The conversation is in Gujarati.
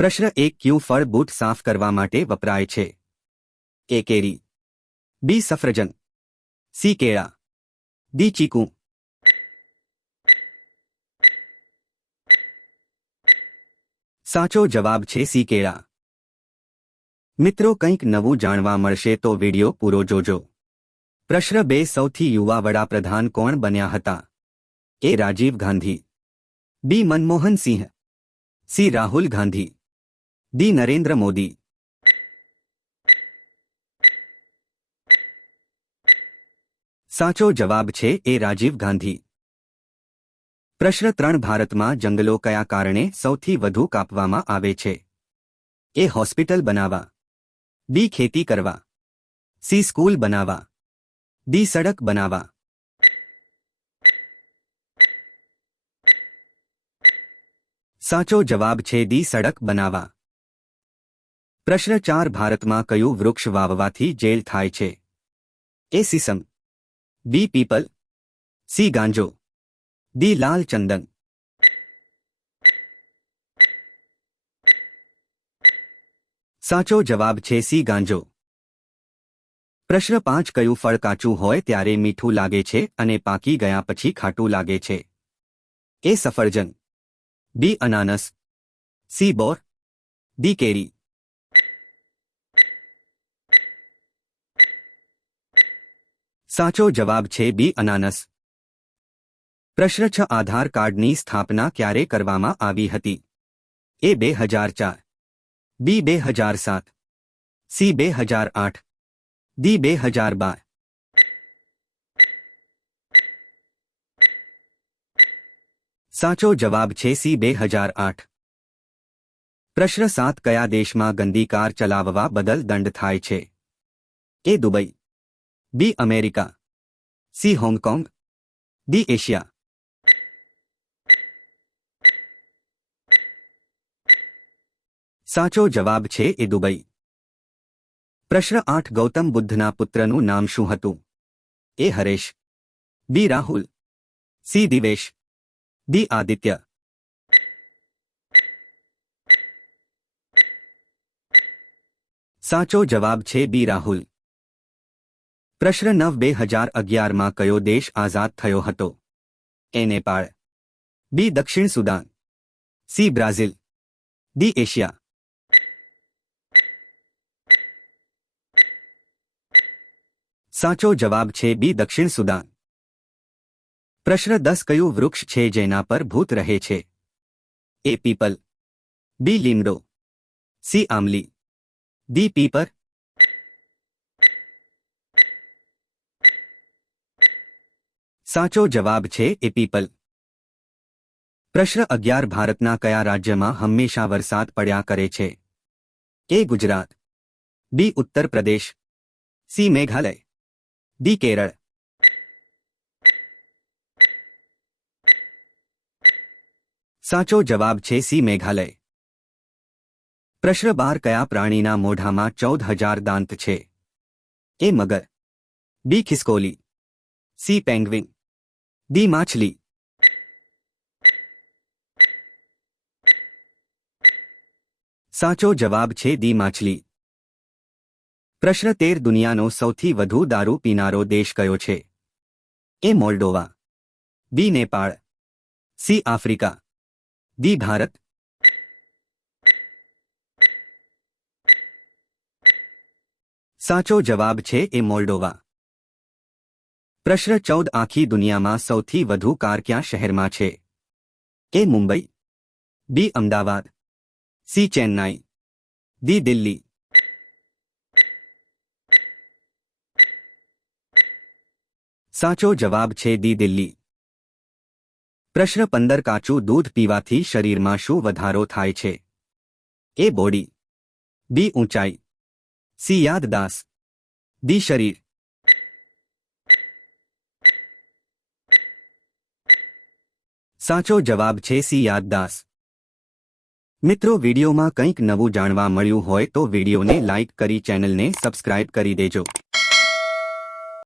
પ્રશ્ન એક, ક્યુ ફળ બૂટ સાફ કરવા માટે વપરાય છે? એ કેરી. બી, સફરજન. સી, કેળા. ડી, ચીકુ. સાચો જવાબ છે સી, કેળા. મિત્રો, કંઈક નવું જાણવા મળશે તો વિડિયો પૂરો જોજો. પ્રશ્ન બે, સૌથી યુવા વડાપ્રધાન કોણ બન્યા હતા? A, Rajiv Gandhi. B, Manmohan Singh. C, Rahul Gandhi. D Narendra Modi સાચો જવાબ છે એ રાજીવ ગાંધી પ્રશ્ન ત્રણ ભારતમાં જંગલો કયા કારણે સૌથી વધુ કાપવામાં આવે છે એ હોસ્પિટલ બનાવવા બી ખેતી કરવા સી સ્કૂલ બનાવવા ડી સડક બનાવવા સાચો જવાબ છે ડી સડક બનાવવા પ્રશ્ન ચાર ભારતમાં કયું વૃક્ષ વાવવાથી જેલ થાય છે? એ સીસમ. બી પીપલ. સી ગાંજો. દી લાલ ચંદન. સાચો જવાબ છે સી ગાંજો. પ્રશ્ન પાંચ, કયું ફળ કાચું હોય ત્યારે મીઠું લાગે છે અને પાકી ગયા પછી ખાટું લાગે છે? એ સફરજન. બી અનાનસ. સી બોર. ડી કેરી. સાચો જવાબ છે બી, અનાનસ. પ્રશ્ન છ, આધાર કાર્ડની સ્થાપના ક્યારે કરવામાં આવી હતી? એ બે હજાર ચાર. બી બે હજાર સાત. સી બે હજાર આઠ. ડી બે હજાર બાર. સાચો જવાબ છે સી બે હજાર આઠ. પ્રશ્ન સાત, કયા દેશમાં ગંદી કાર ચલાવવા બદલ દંડ થાય છે? A Dubai. B America C Hong Kong D Asia સાચો જવાબ છે એ દુબઈ. પ્રશ્ન આઠ, ગૌતમ બુદ્ધના પુત્રનું નામ શું હતું? A, Haresh. B Rahul. C Divesh. D Aditya. સાચો જવાબ છે બી રાહુલ. પ્રશ્ન નવ બે હજાર અગિયારમાં કયો દેશ આઝાદ થયો હતો? એ નેપાળ. બી દક્ષિણ Sudan. C Brazil. D Asia. સાચો જવાબ છે બી દક્ષિણ સુદાન. પ્રશ્ન દસ કયું વૃક્ષ છે જેના પર ભૂત રહે છે? એ પીપલ. બી લીમડો સી આમલી ડી પીપર. સાચો જવાબ છે એ પીપલ. પ્રશ્ન અગિયાર ભારતના કયા રાજ્યમાં હંમેશા વરસાદ પડ્યા કરે છે? એ Gujarat. B Uttar Pradesh. C Meghalaya. D Kerala. સાચો જવાબ છે સી મેઘાલય. પ્રશ્ન બાર કયા પ્રાણીના મોઢામાં ચૌદ હજાર દાંત છે? એ મગર. બી ખિસકોલી. C penguin. ડી માછલી. સાચો જવાબ છે દી માછલી. પ્રશ્ન તેર દુનિયાનો સૌથી વધુ દારૂ પીનારો દેશ કયો છે? A Moldova. B Nepal. C Africa. D Bharat. સાચો જવાબ છે એ મોલ્ડોવા. પ્રશ્ન ચૌદ, આખી દુનિયામાં સૌથી વધુ કાર ક્યાં શહેરમાં છે? A Mumbai, B, Ahmedabad, C, Chennai D Delhi. સાચો જવાબ છે દી દિલ્હી. પ્રશ્ન પંદર, કાચું દૂધ પીવાથી શરીરમાં શું વધારો થાય છે? એ બોડી, બી, ઊંચાઈ, સી યાદદાસ દી શરીર. સાચો જવાબ છે સી યાદદાસ. મિત્રો, વિડીયોમાં કંઈક નવું જાણવા મળ્યું હોય તો વિડીયોને લાઇક કરી ચેનલને સબસ્ક્રાઇબ કરી દેજો.